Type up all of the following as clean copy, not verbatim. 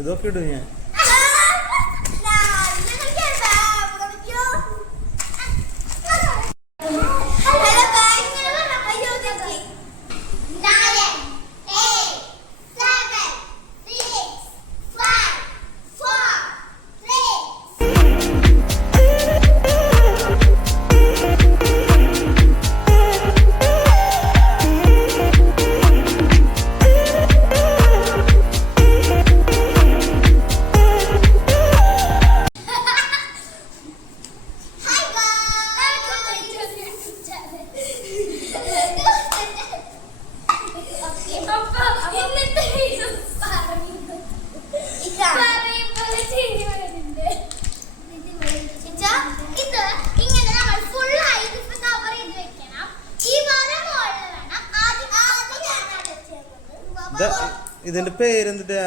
ഇതൊക്കെ ഇടും ഞാൻ. ഇതിന്റെ പേരെന്തിട്ടാ?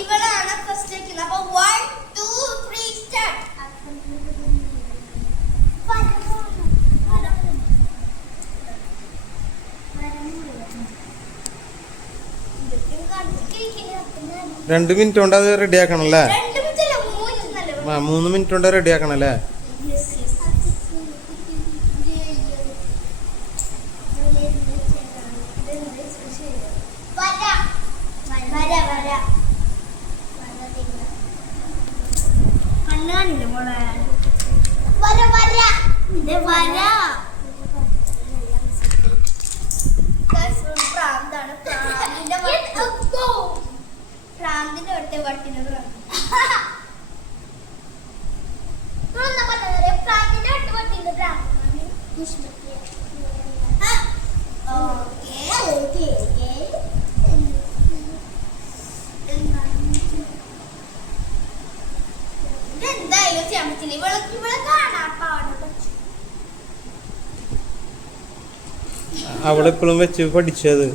ഇവളാണ് ഫസ്റ്റ് വെക്കുന്നത്. അപ്പൊ 1 2 3 സ്റ്റാർട്ട്. രണ്ട് മിനിറ്റ് കൊണ്ട് അത് റെഡി ആക്കണം അല്ലേ? 3 മിനിറ്റ് കൊണ്ട് റെഡി ആക്കണം അല്ലേ? അവളെപ്പോഴും വെച്ച് പഠിച്ചത്.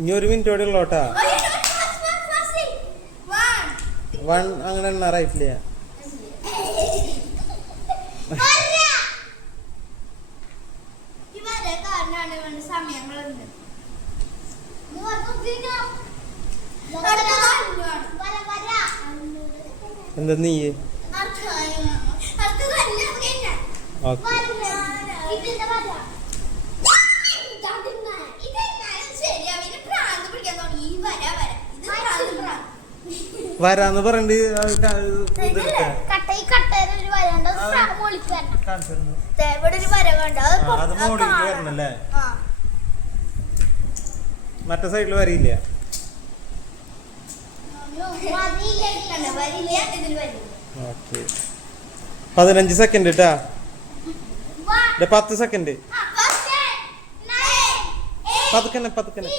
ഇനി 1 മിനിറ്റ് കൂടെ ഉള്ളോട്ടാ. 1 അങ്ങനെ എണ്ണാറായിട്ടില്ല. എന്താ നീ വരാന്ന് പറഞ്ഞിട്ട് മറ്റേ സൈഡിൽ വരില്ല. ഓക്കെ 15 സെക്കൻഡ് ട്ടാ. 10 സെക്കൻഡ്. പതുക്കന്നെ പതുക്കന്നെ.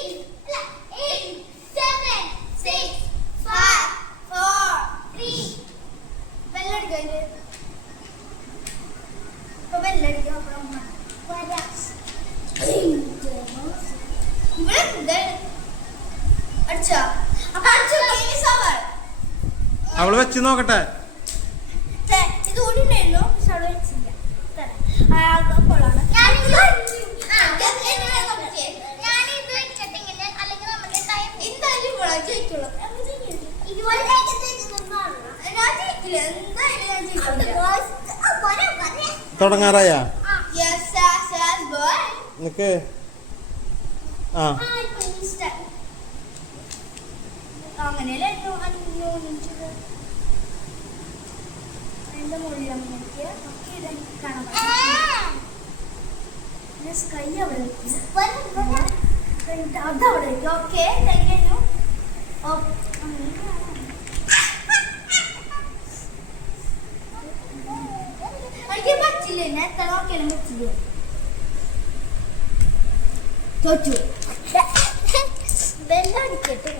അവള് വെച്ച് നോക്കട്ടെ. ഇത് തുടങ്ങാറായ Yes, boy. നിക്ക് ആ അങ്ങനെയല്ലേ എന്റെ മുകളിൽ സ്കൈ അവിടെ അതവിടെ ഓക്കെ കഴിഞ്ഞു എനിക്ക് പറ്റില്ല എന്നെ എത്ര നോക്കിയാലും പറ്റില്ല തോറ്റു ബെല്ലടിക്കട്ടെ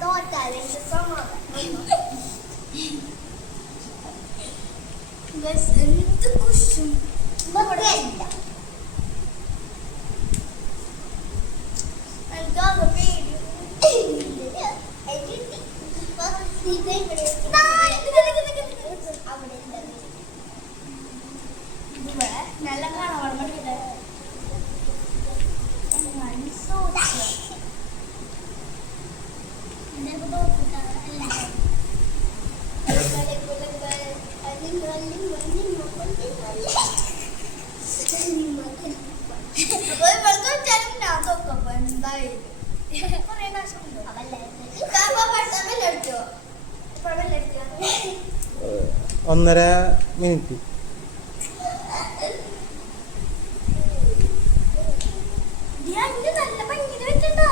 തോറ്റാലെന്റെ എന്ത് കുശും നല്ല കാണാൻ ഒന്നര മിനിറ്റ് നല്ല ഭംഗി വെച്ചിട്ടോ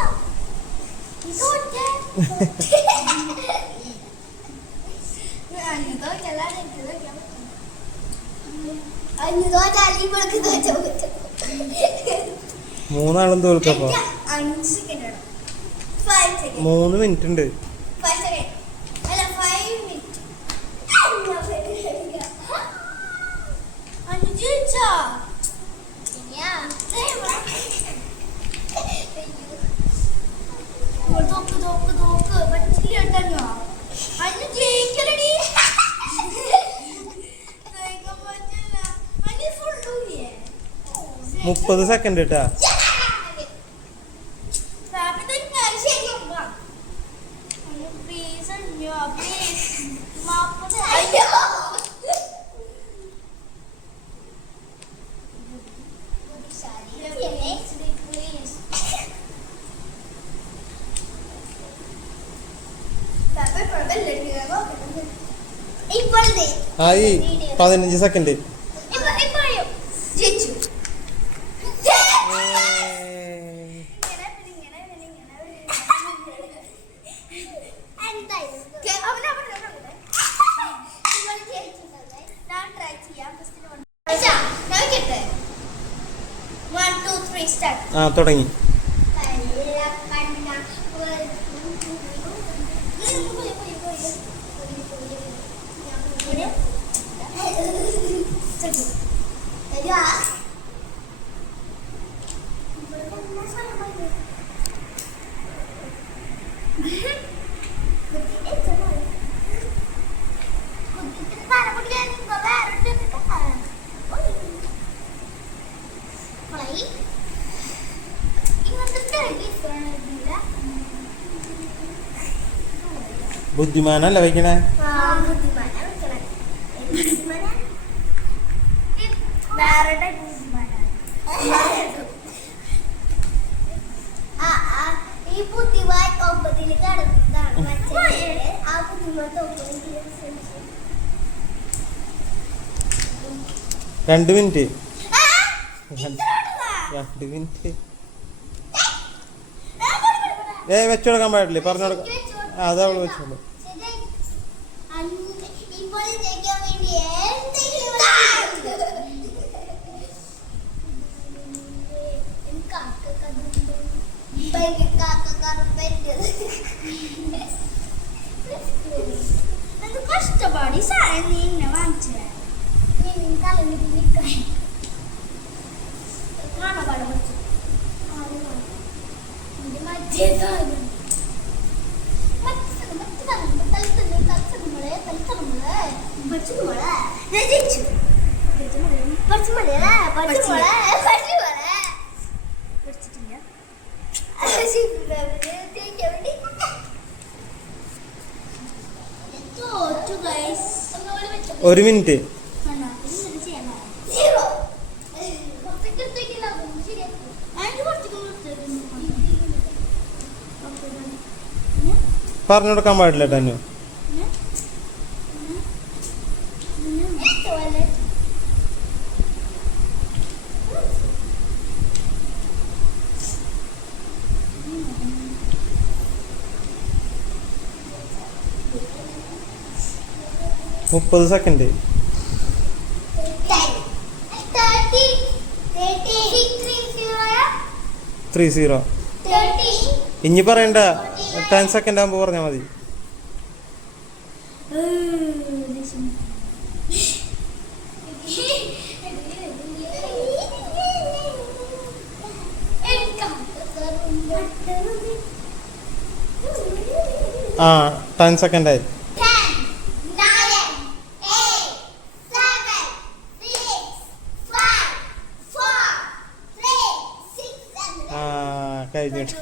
മൂന്നാളും തോൽക്കപ്പോ 5 സെക്കൻഡ് 3 മിനിറ്റ് ഉണ്ട് 5 സെക്കൻഡ് അല്ല 5 മിനിറ്റ് അഞ്ചിച്ചാ തോക്ക് പറ്റില്ല കേട്ടോ അന്ന് ജയിക്കലടി 30 സെക്കൻഡ് കേട്ടാ ആയി 15 സെക്കൻഡ് ജയിച്ചു ആ തുടങ്ങി ബുദ്ധിമാനല്ല വയ്ക്കണേ ഈ ബുദ്ധിമാൻ 9 കടന്നതാണ് ആ ബുദ്ധിമാൻ 2 മിനിറ്റ് 2 മിനിറ്റ് വെച്ചു കൊടുക്കാൻ പാടില്ലേ പറഞ്ഞു കൊടുക്കാം അത് അവള് വെച്ചോളൂ കഷ്ടപ്പാടി സാധനം നീ ഇങ്ങനെ വാങ്ങിച്ചേ കാണാപാട് വെച്ചു ഗൈസ്. ഒന്നുകൂടി വെച്ചു. 1 മിനിറ്റ്. കണ്ടോ? ഇത് ചെയ്യണം. 0. കുറച്ചൊക്കെ എടുത്തേക്കില്ല. ശരിയാക്കി. ആൻഡ് കുറച്ചൊക്കെ എടുത്തേക്കുന്നു. പറഞ്ഞു കൊടുക്കാൻ പാടില്ല ടന്നു. മുപ്പത് സെക്കൻഡ്. 30. ഇനി പറയണ്ട, 10 സെക്കൻഡ് ആകുമ്പോ പറഞ്ഞാൽ മതി. ആ 10 സെക്കൻഡ് ആയി. കഴിഞ്ഞിട്ട്